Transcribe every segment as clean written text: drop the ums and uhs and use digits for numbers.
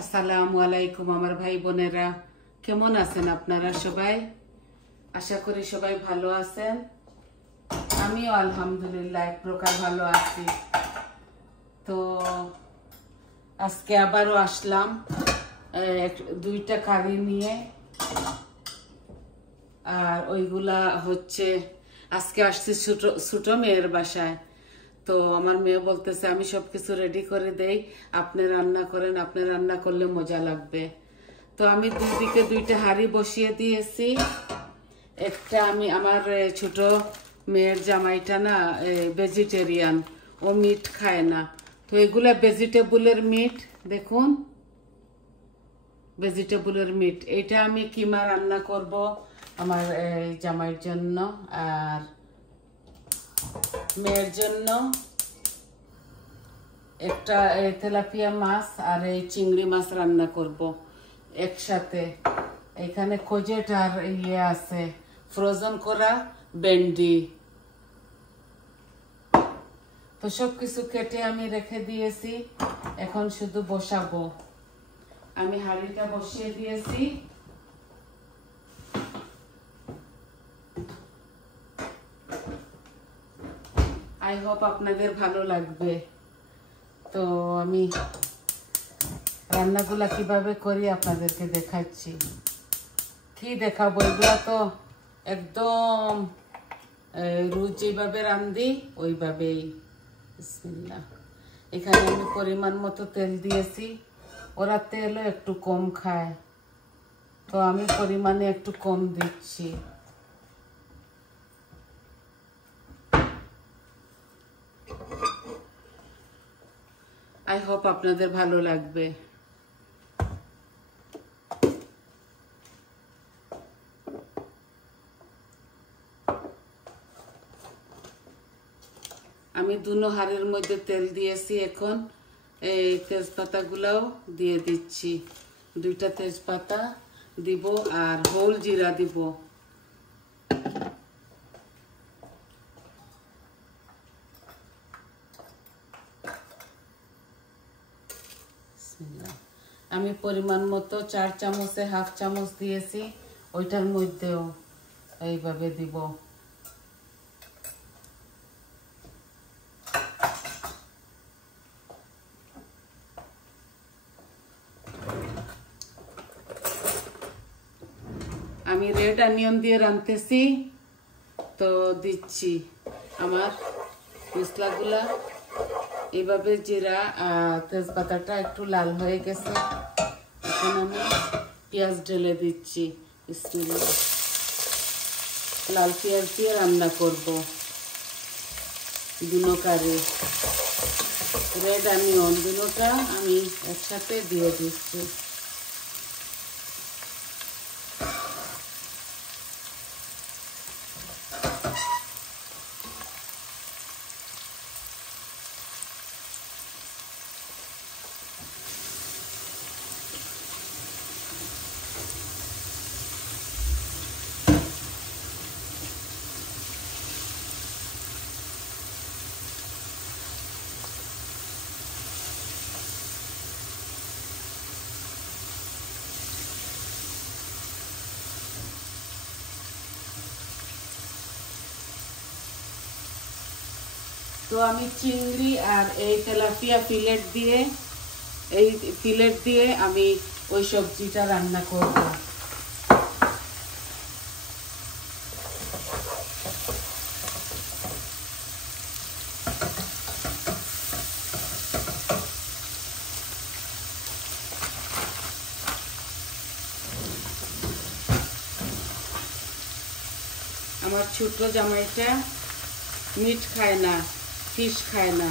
আসসালামু আলাইকুম আমার ভাই বোনেরা, কেমন আছেন আপনারা সবাই? আশা করি সবাই ভালো আছেন। আমিও আলহামদুলিল্লাহ এক প্রকার ভালো আছি। তো আজকে আবারও আসলাম দুইটা কারি নিয়ে, আর ওইগুলা হচ্ছে আজকে আসছি ছোট মেয়ের বাসায়। তো আমার মেয়ে বলতেছে আমি সবকিছু রেডি করে দেই, আপনি রান্না করেন, আপনি রান্না করলে মজা লাগবে। তো আমি দুই দিকে দুইটা হাঁড়ি বসিয়ে দিয়েছি। একটা আমি আমার ছোট মেয়ের জামাইটা না ভেজিটেরিয়ান, ও মিট খায় না। তো এগুলা ভেজিটেবলের মিট, দেখুন ভেজিটেবলের মিট। এটা আমি কিমা রান্না করব আমার জামাইয়ের জন্য, আর মেয়ের জন্য একটা তেলাপিয়া মাছ আর এই চিংড়ি মাছ রান্না করব একসাথে। এখানে কোজেট আর ইয়ে আছে, ফ্রোজেন করা ভেন্ডি। তো সবকিছু কেটে আমি রেখে দিয়েছি, এখন শুধু বসাবো। আমি হাঁড়িটা বসিয়ে দিয়েছি। আই হোপ আপনাদের ভালো লাগবে। তো আমি রান্নাগুলা কিভাবে করি আপনাদেরকে দেখাচ্ছি। কি দেখাবো, এগুলা তো একদম রোজ যেভাবে রান্ধি ওইভাবেই। বিসমিল্লাহ। এখানে আমি পরিমাণ মতো তেল দিয়েছি। ওরা তেলও একটু কম খায়, তো আমি পরিমাণে একটু কম দিচ্ছি। আই হোপ আপনাদের ভালো লাগবে। আমি দুনো হাঁড়ির মধ্যে তেল দিয়েছি। এখন এই তেজপাতাগুলাও দিয়ে দিচ্ছি। দুইটা তেজপাতা দিব আর হোল জিরা দিব। আমি পরিমাণ মতো 4 চামচে হাফ চামচ দিয়েছি, ওইটার মধ্যেও এইভাবে দিব। আমি রেড অনিয়ন দিয়ে রাঁধতেছি, তো দিচ্ছি আমার মশলাগুলা। এইভাবে জিরা আর তেজপাতাটা একটু লাল হয়ে গেছে, এখন আমি পেঁয়াজ ঢেলে দিচ্ছি। লাল পেঁয়াজ দিয়ে রান্না করব দুনো কারি। রেড অনিয়ন দুটোটা আমি একসাথে দিয়ে দিচ্ছি। তো আমি চিংড়ি আর এই তেলাপিয়া ফিলেট দিয়ে আমি ওই সবজিটা রান্না করব। আমার ছোট জামাইটা মিট খায় না, ফিশ খায় না,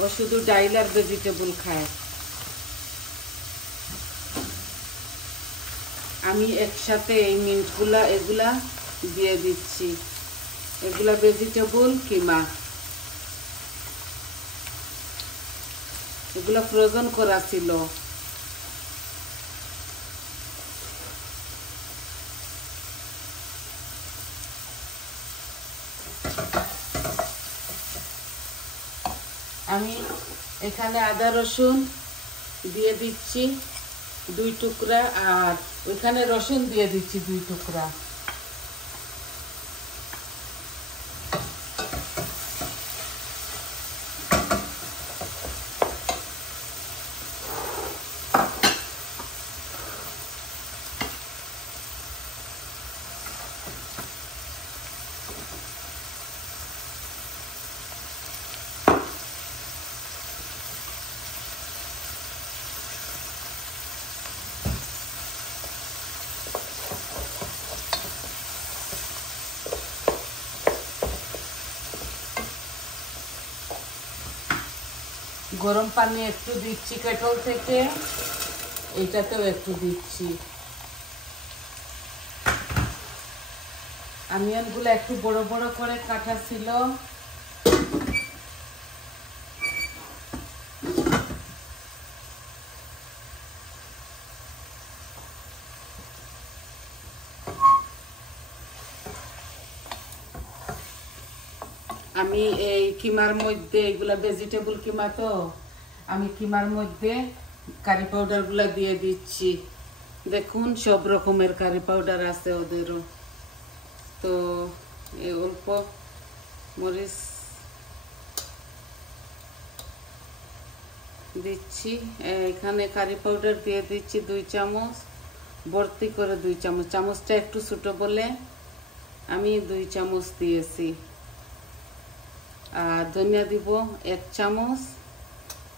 ও শুধু ডাইল আর ভেজিটেবল খায়। আমি একসাথে এই মিটগুলা এগুলা দিয়ে দিচ্ছি। এগুলা ভেজিটেবল কিমা, এগুলা ফ্রোজেন করা ছিল। আমি এখানে আদা রসুন দিয়ে দিচ্ছি 2 টুকরা, আর ওইখানে রসুন দিয়ে দিচ্ছি 2 টুকরা। গরম পানি একটু দিচ্ছি কেটল থেকে, এইটাতেও একটু দিচ্ছি। অনিয়নগুলো একটু বড় বড় করে কাটা ছিল। আমি এই কিমার মধ্যে, এগুলা ভেজিটেবল কিমা, তো আমি কিমার মধ্যে কারি পাউডার গুলা দিয়ে দিচ্ছি। দেখুন সব রকমের কারি পাউডার আছে ওদেরও। তো এই অল্প মরিচ দিচ্ছি, এখানে কারি পাউডার দিয়ে দিচ্ছি 2 চামচ, ভর্তি করে 2 চামচ। চামচটা একটু ছোট বলে আমি 2 চামচ দিয়েছি। আর ধনিয়া দিব 1 চামচ,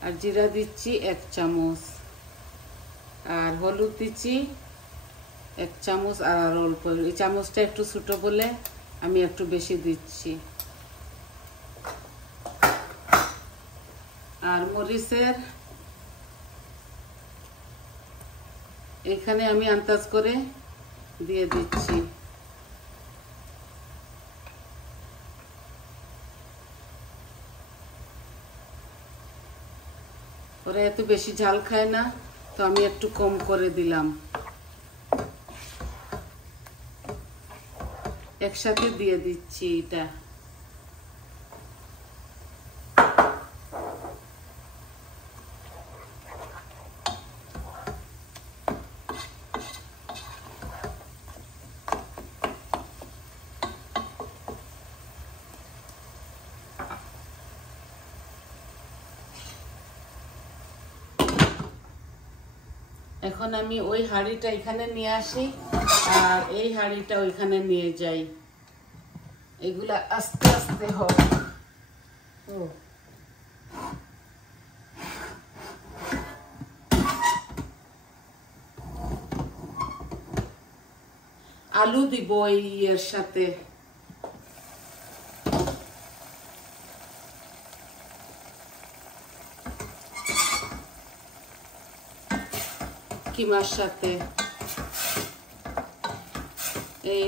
আর জিরা দিচ্ছি 1 চামচ, আর হলুদ দিচ্ছি 1 চামচ, আর অল্প, এই চামচটা একটু ছোট বলে আমি একটু বেশি দিচ্ছি। আর মরিচের এখানে আমি আন্দাজ করে দিয়ে দিচ্ছি। ওরা এত বেশি ঝাল খায় না, তো আমি একটু কম করে দিলাম। একসাথে দিয়ে দিচ্ছি এটা। এখন আমি ওই হাঁড়িটা এখানে নিয়ে আসি, আর এই হাঁড়িটা ওইখানে নিয়ে যাই। এগুলা আস্তে আস্তে হোক। আলু দিব এর সাথে। কিমার সাথে এই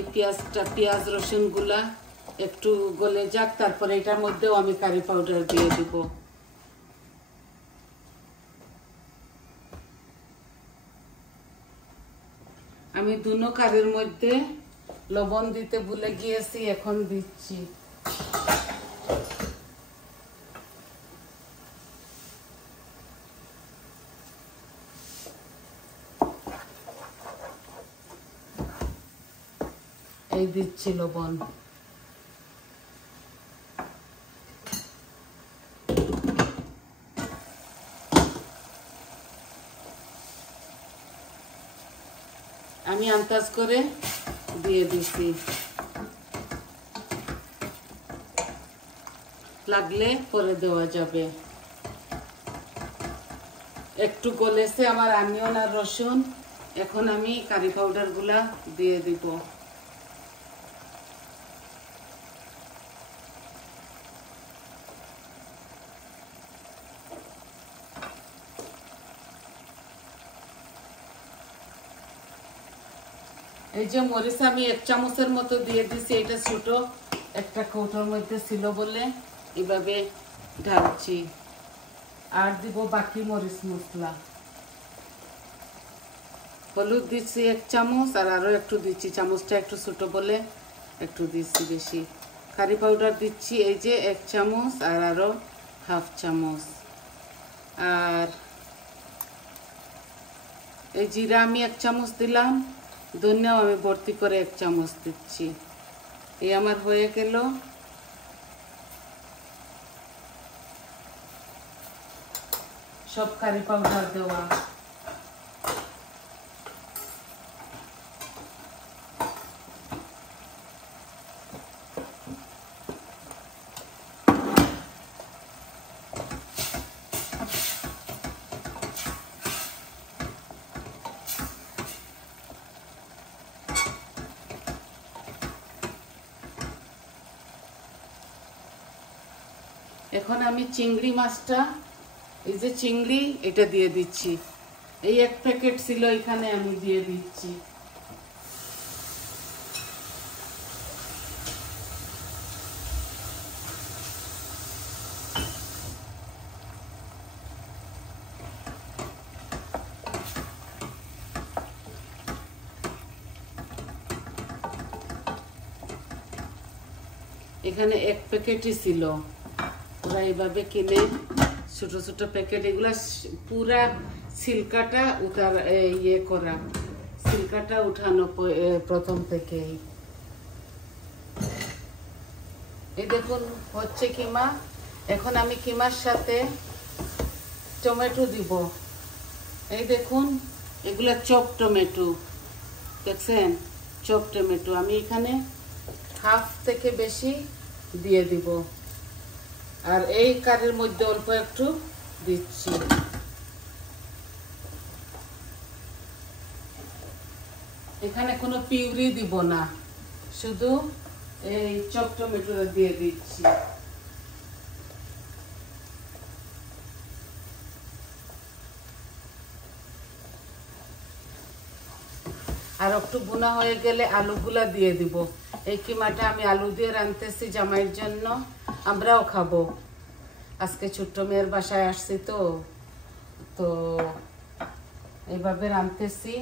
পেঁয়াজ রসুন গুলা একটু গলে যাক, তারপরে এটার মধ্যেও আমি কারি পাউডার দিয়ে দিব। আমি দুনো কারির মধ্যে লবণ দিতে ভুলে গিয়েছি, এখন দিচ্ছি। এই দিচ্ছি লবণ। আমি আন্দাজ করে দিয়ে দিছি, লাগলে পরে দেওয়া যাবে। একটু গলেছে আমার অনিয়ন আর রসুন, এখন আমি কারি পাউডার গুলা দিয়ে দিব। এই যে মরিচ আমি 1 চামচের মতো দিয়ে দিছি, এটা ছোট একটা কৌটোর মধ্যে ছিল বলে এভাবে ঢালছি। আর দিব বাকি মরিচ মশলা। হলুদ দিচ্ছি 1 চামচ, আর আরো একটু দিচ্ছি, চামচটা একটু ছোট বলে একটু দিচ্ছি বেশি। কারি পাউডার দিচ্ছি এই যে 1 চামচ, আর আরো হাফ চামচ। আর এই জিরা আমি 1 চামচ দিলাম, ধনিয়াও আমি ভর্তি করে 1 চামচ দিচ্ছি। এই আমার হয়ে গেল। সব কারি পাউডার দেওয়া। এখন আমি চিংড়ি মাছটা, এই যে চিংড়ি, এটা দিয়ে দিচ্ছি। এই 1 প্যাকেট ছিল, এখানে আমি দিয়ে দিচ্ছি। এখানে 1 প্যাকেটই ছিল। ওরা এইভাবে কিনে ছোট ছোট প্যাকেট, এগুলা পুরা সিল্কাটা করা, সিল্কাটা উঠানো প্রথম থেকেই। এই দেখুন হচ্ছে কিমা। এখন আমি কিমার সাথে টমেটো দিব। এই দেখুন, এগুলা চপ টমেটো, দেখছেন? চপ টমেটো আমি এখানে হাফ থেকে বেশি দিয়ে দিব। আর এই কারির মধ্যে অল্প একটু দিচ্ছি। এখানে কোনো পিউরি দিব না, শুধু এই চপ টমেটোটা দিয়ে দিচ্ছি। আর একটু বোনা হয়ে গেলে আলুগুলা দিয়ে দিব। এই কিমাটা আমি আলু দিয়ে রাঁধতেছি জামাইয়ের জন্য, আমরাও খাবো। আজকে ছোট্ট মেয়ের বাসায় আসছি তো তো এইভাবে রাঁধতেছি।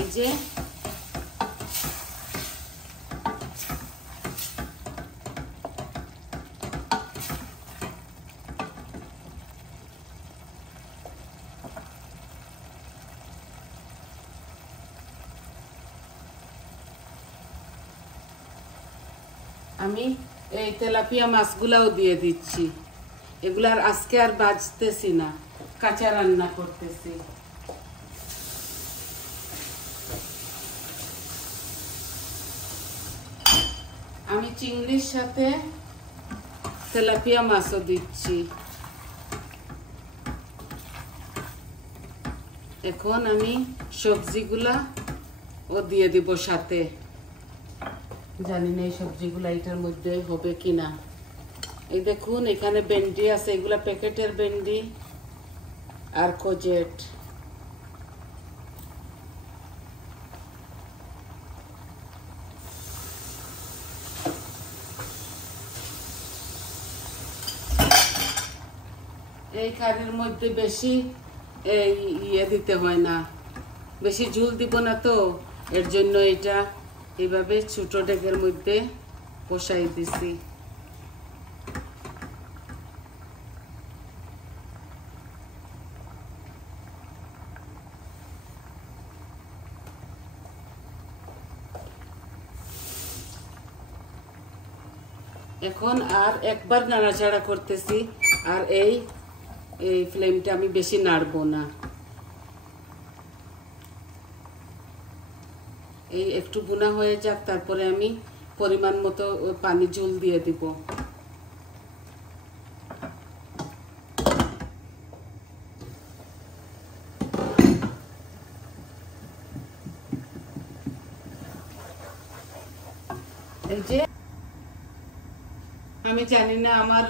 এই যে আমি এই তেলাপিয়া মাছগুলাও দিয়ে দিচ্ছি। এগুলার আজকে আর বাজতেছি না, কাঁচা রান্না করতেছি। আমি চিংড়ির সাথে তেলাপিয়া মাছও দিচ্ছি। এখন আমি সবজিগুলা ও দিয়ে দিব সাথে। জানি না এই সবজিগুলা এটার মধ্যে হবে কিনা। এই দেখুন এখানে ভেন্ডি আছে, এগুলা প্যাকেটের ভেন্ডি আর কোজেট। এই কারির মধ্যে বেশি ইয়ে দিতে হয় না, বেশি ঝুল দিব না তো, এর জন্য এটা এইভাবে ছোট ডেকের মধ্যে কষাই দিছি। এখন আর একবার নাড়াচাড়া করতেছি, আর এই ফ্লেমটা আমি বেশি নাড়বো না। এই একটু বুনা হয়ে যাক, তারপরে আমি পরিমাণ মতো পানি ঝোল দিয়ে দিব। এই যে আমি জানি না আমার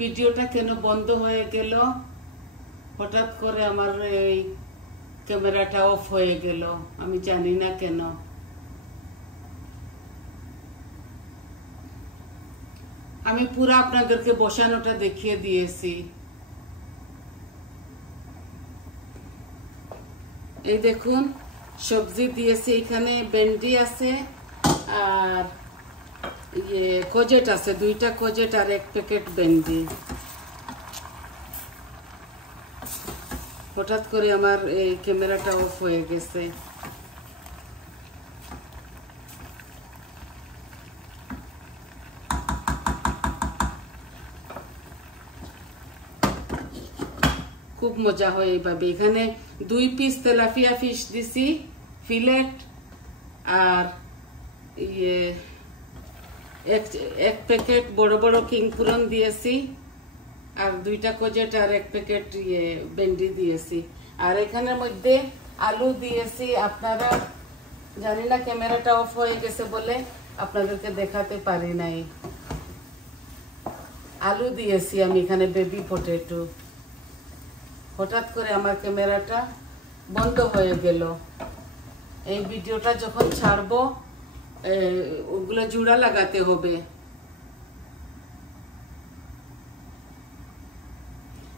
ভিডিওটা কেন বন্ধ হয়ে গেল, হঠাৎ করে আমার এই ক্যামেরাটা অফ হয়ে গেল, আমি জানি না কেন। আমি পুরো আপনাদেরকে বসানোটা দেখিয়ে দিয়েছি। এই দেখুন সবজি দিয়েছি, এখানে ভেন্ডি আছে আর কোজেট আছে, 2টা কোজেট আর 1 প্যাকেট ভেন্ডি। হঠাৎ করে আমার এই ক্যামেরাটা অফ হয়ে গেছে। খুব মজা হয় এইভাবে। এখানে 2 পিস তেলাপিয়া ফিশ দিছি ফিলেট, আর এক প্যাকেট বড় বড় কিংপুরন দিয়েছি, আর 2টা কোজেট আর 1 প্যাকেট ভেন্ডি দিয়েছি। আর এখানের মধ্যে আলু দিয়েছি। আপনারা জানি না, ক্যামেরাটা অফ হয়ে গেছে বলে আপনাদেরকে দেখাতে পারি নাই। আলু দিয়েছি আমি এখানে, বেবি পটেটো। হঠাৎ করে আমার ক্যামেরাটা বন্ধ হয়ে গেল। এই ভিডিওটা যখন ছাড়বো ওগুলো জোড়া লাগাতে হবে।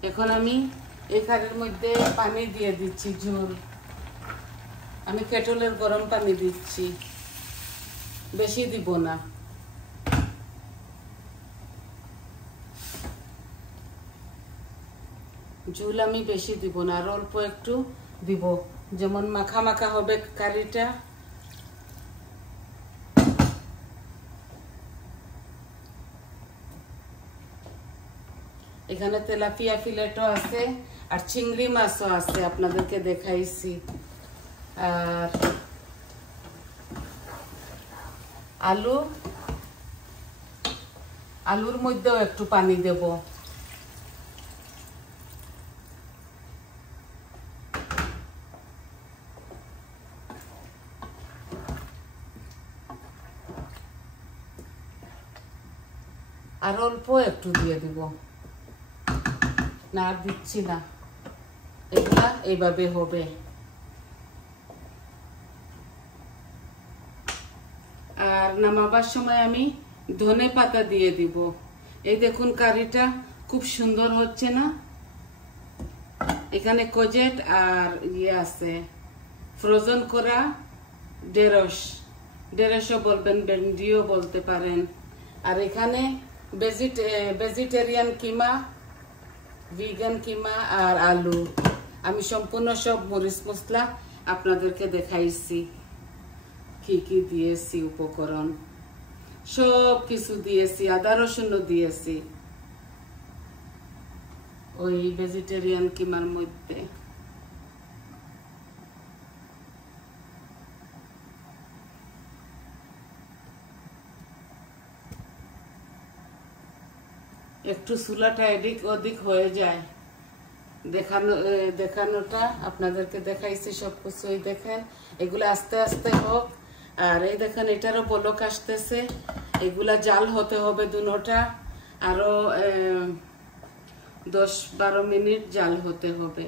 এখন আমি এই কারের মধ্যে পানি দিয়ে দিচ্ছি, ঝোল। আমি কেটলের গরম পানি দিচ্ছি, বেশি দিব না। ঝোল আমি বেশি দিব না, আর অল্প একটু দিব, যেমন মাখা মাখা হবে কারিটা। এখানে তেলাপিয়া ফিলেটও আছে, আর চিংড়ি মাছও আছে, আপনাদেরকে দেখাইছি। আর আলুর মধ্যেও একটু পানি দেব। আর অল্প একটু দিয়ে দিব, না আর দিচ্ছি না। এগুলা এইভাবে হবে। আর নামাবার সময় আমি ধনে পাতা দিয়ে দিব। এই দেখুন কারিটা খুব সুন্দর হচ্ছে না? এখানে কোজেট আর আছে ফ্রোজেন করা ঢেঁড়সও বলবেন, ভেন্ডিও বলতে পারেন। আর এখানে ভেজিটেরিয়ান কিমা, ভিগান কিমা আর আলু। আমি সম্পূর্ণ সব মরিচ মশলা আপনাদেরকে দেখাইছি, কি কি দিয়েছি উপকরণ, সব কিছু দিয়েছি। আদা রসুনও দিয়েছি ওই ভেজিটেরিয়ান কিমার মধ্যে। একটু চুলাটা এদিক ওদিক হয়ে যায়, দেখানোটা আপনাদেরকে দেখাইছি সবকিছুই। দেখেন এগুলো আস্তে আস্তে হোক। আর এই দেখেন এটারও বলক আসতেছে। এগুলা জাল হতে হবে দুটোটা, আরো 10-12 মিনিট জাল হতে হবে।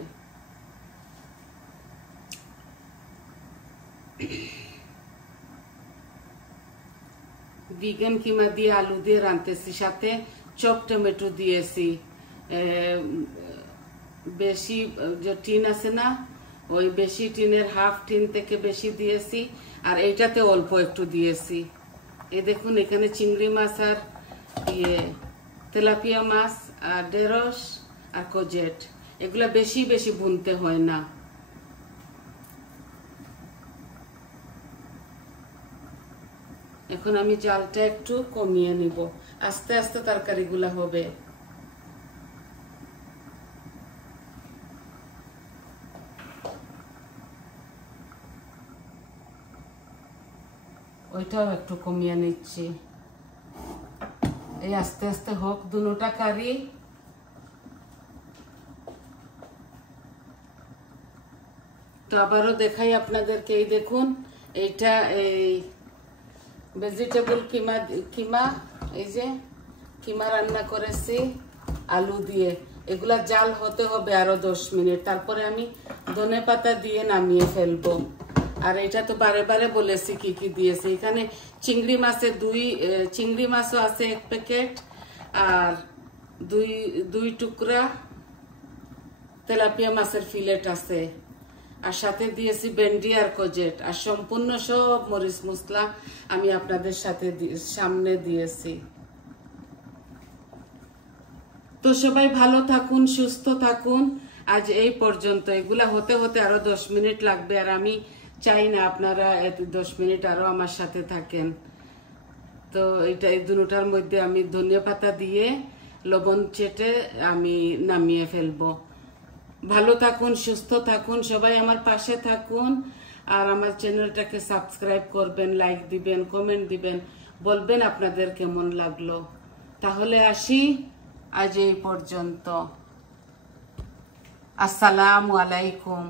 ভিগান কিমা দিয়ে আলু দিয়ে রাঁধতেছি, সাথে চপ টমেটো দিয়েছি। বেশি যে টিন আছে না, ওই বেশি টিনের হাফ টিন থেকে বেশি দিয়েছি, আর এইটাতে অল্প একটু দিয়েছি। এই দেখুন এখানে চিংড়ি মাছ আর তেলাপিয়া মাছ আর ঢেঁড়স আর কোজেট, এগুলা বেশি বেশি ভুনতে হয় না। এখন আমি জালটা একটু কমিয়ে নিব, আস্তে আস্তে তরকারিগুলা হবে। ওইটাও একটু কমিয়ে নিচ্ছি। এই আস্তে আস্তে হোক দুটোটা কারি। তো আবারও দেখাই আপনাদেরকে। এই দেখুন এইটা এই ভেজিটেবল কিমা, এই যে কিমা রান্না করেছি আলু দিয়ে। এগুলা জাল হতে হবে আরো 10 মিনিট, তারপরে আমি ধনে পাতা দিয়ে নামিয়ে ফেলবো। আর এটা তো বারে বারে বলেছি কি কি দিয়েছি। এখানে চিংড়ি মাছও আছে 1 প্যাকেট, আর দুই টুকরা তেলাপিয়া মাছের ফিলেট আছে, আর সাথে দিয়েছি ভেন্ডি আর কোজেট, আর সম্পূর্ণ সব মরিচ মশলা আমি আপনাদের সাথে সামনে দিয়েছি। তো সবাই ভালো থাকুন, সুস্থ থাকুন। আজ এই পর্যন্ত। এগুলা হতে হতে আরো 10 মিনিট লাগবে, আর আমি চাই না আপনারা 10 মিনিট আরো আমার সাথে থাকেন। তো এটা এই দুটার মধ্যে আমি ধনিয়া পাতা দিয়ে লবণ চেটে আমি নামিয়ে ফেলবো। ভালো থাকুন, সুস্থ থাকুন, সবাই আমার পাশে থাকুন। আর আমার চ্যানেলটাকে সাবস্ক্রাইব করবেন, লাইক দিবেন, কমেন্ট দিবেন, বলবেন আপনাদের কেমন লাগলো। তাহলে আসি, আজ এই পর্যন্ত। আসসালামু আলাইকুম।